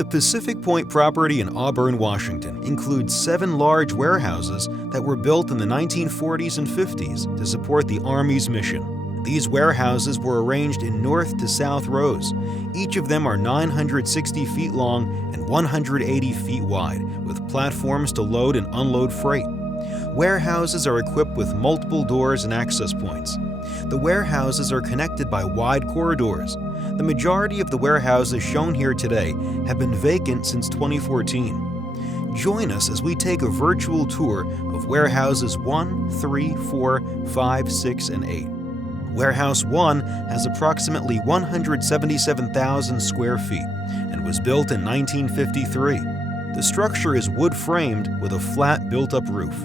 The Pacific Point property in Auburn, Washington includes 7 large warehouses that were built in the 1940s and 50s to support the Army's mission. These warehouses were arranged in north to south rows. Each of them are 960 feet long and 180 feet wide, with platforms to load and unload freight. Warehouses are equipped with multiple doors and access points. The warehouses are connected by wide corridors. The majority of the warehouses shown here today have been vacant since 2014. Join us as we take a virtual tour of warehouses 1, 3, 4, 5, 6, and 8. Warehouse 1 has approximately 177,000 square feet and was built in 1953. The structure is wood-framed with a flat built-up roof.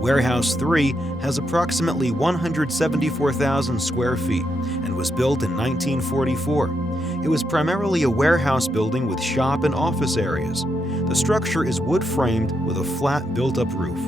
Warehouse 3 has approximately 174,000 square feet and was built in 1944. It was primarily a warehouse building with shop and office areas. The structure is wood-framed with a flat built-up roof.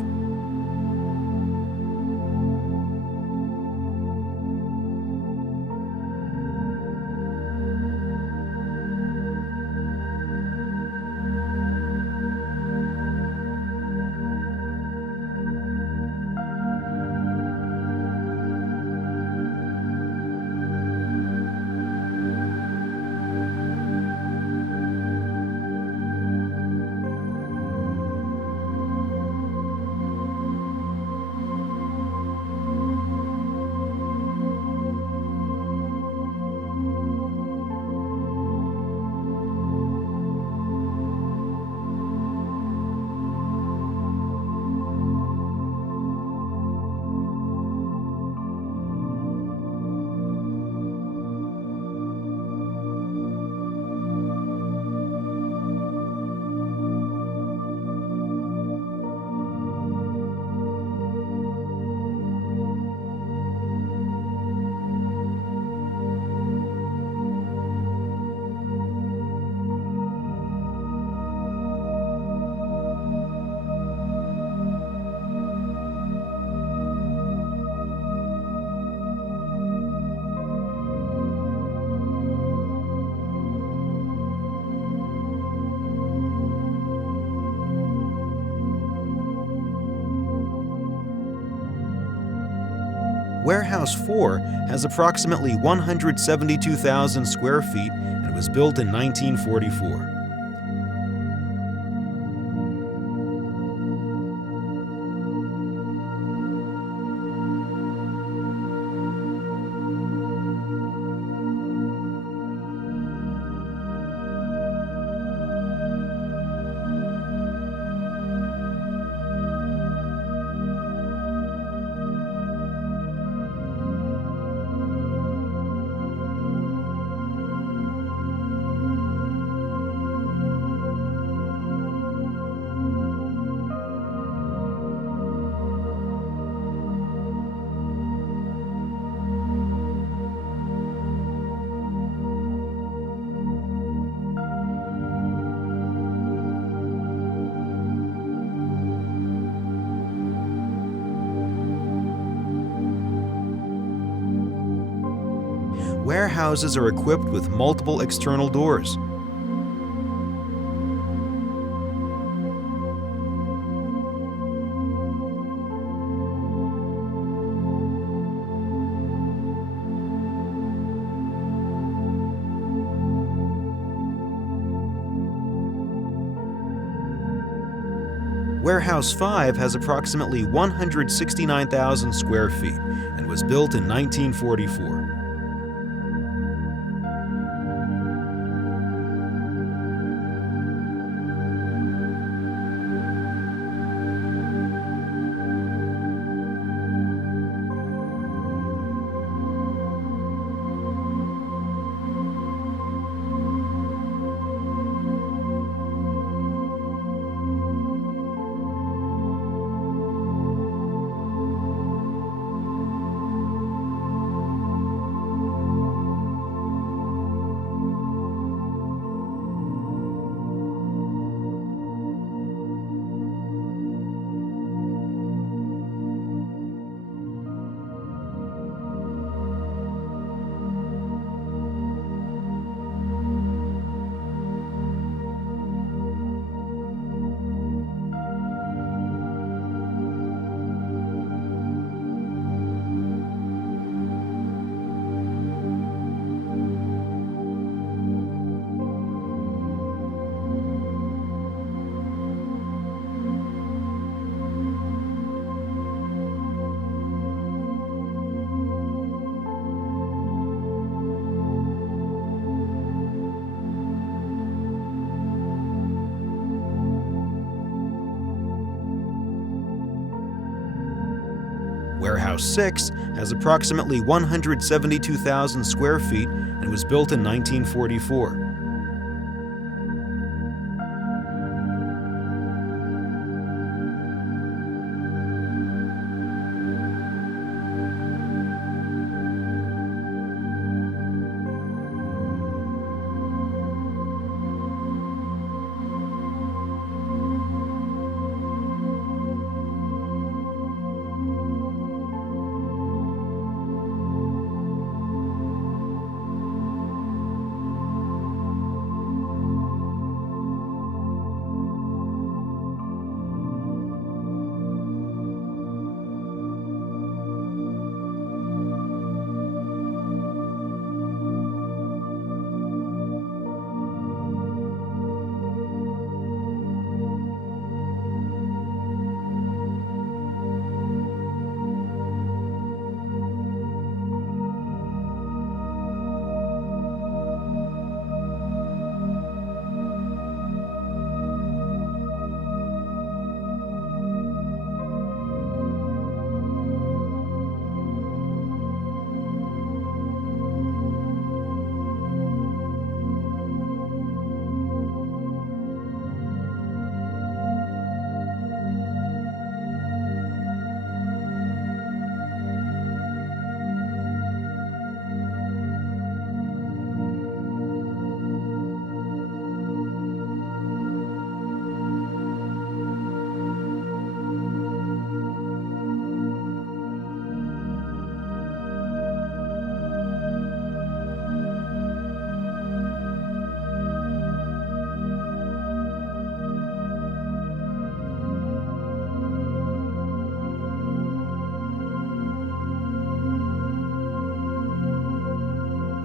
Warehouse 4 has approximately 172,000 square feet and was built in 1944. Warehouses are equipped with multiple external doors. Warehouse 5 has approximately 169,000 square feet and was built in 1944. Warehouse 6 has approximately 172,000 square feet and was built in 1944.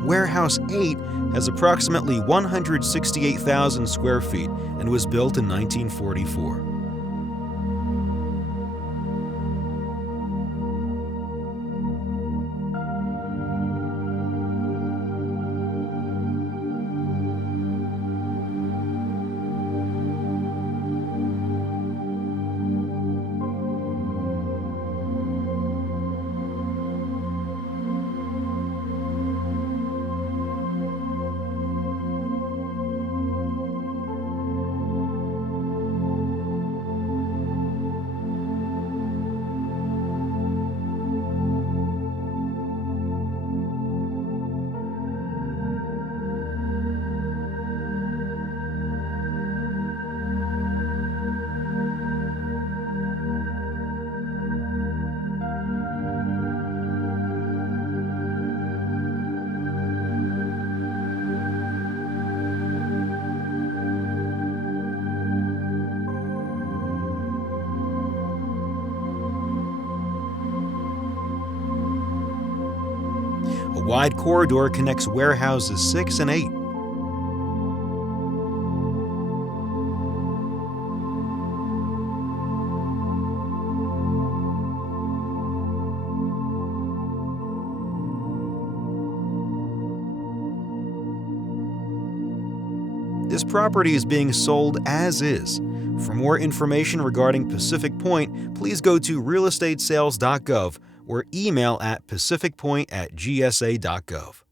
Warehouse 8 has approximately 168,000 square feet and was built in 1944. A wide corridor connects warehouses 6 and 8. This property is being sold as is. For more information regarding Pacific Point, please go to realestatesales.gov or email at pacificpoint@gsa.gov.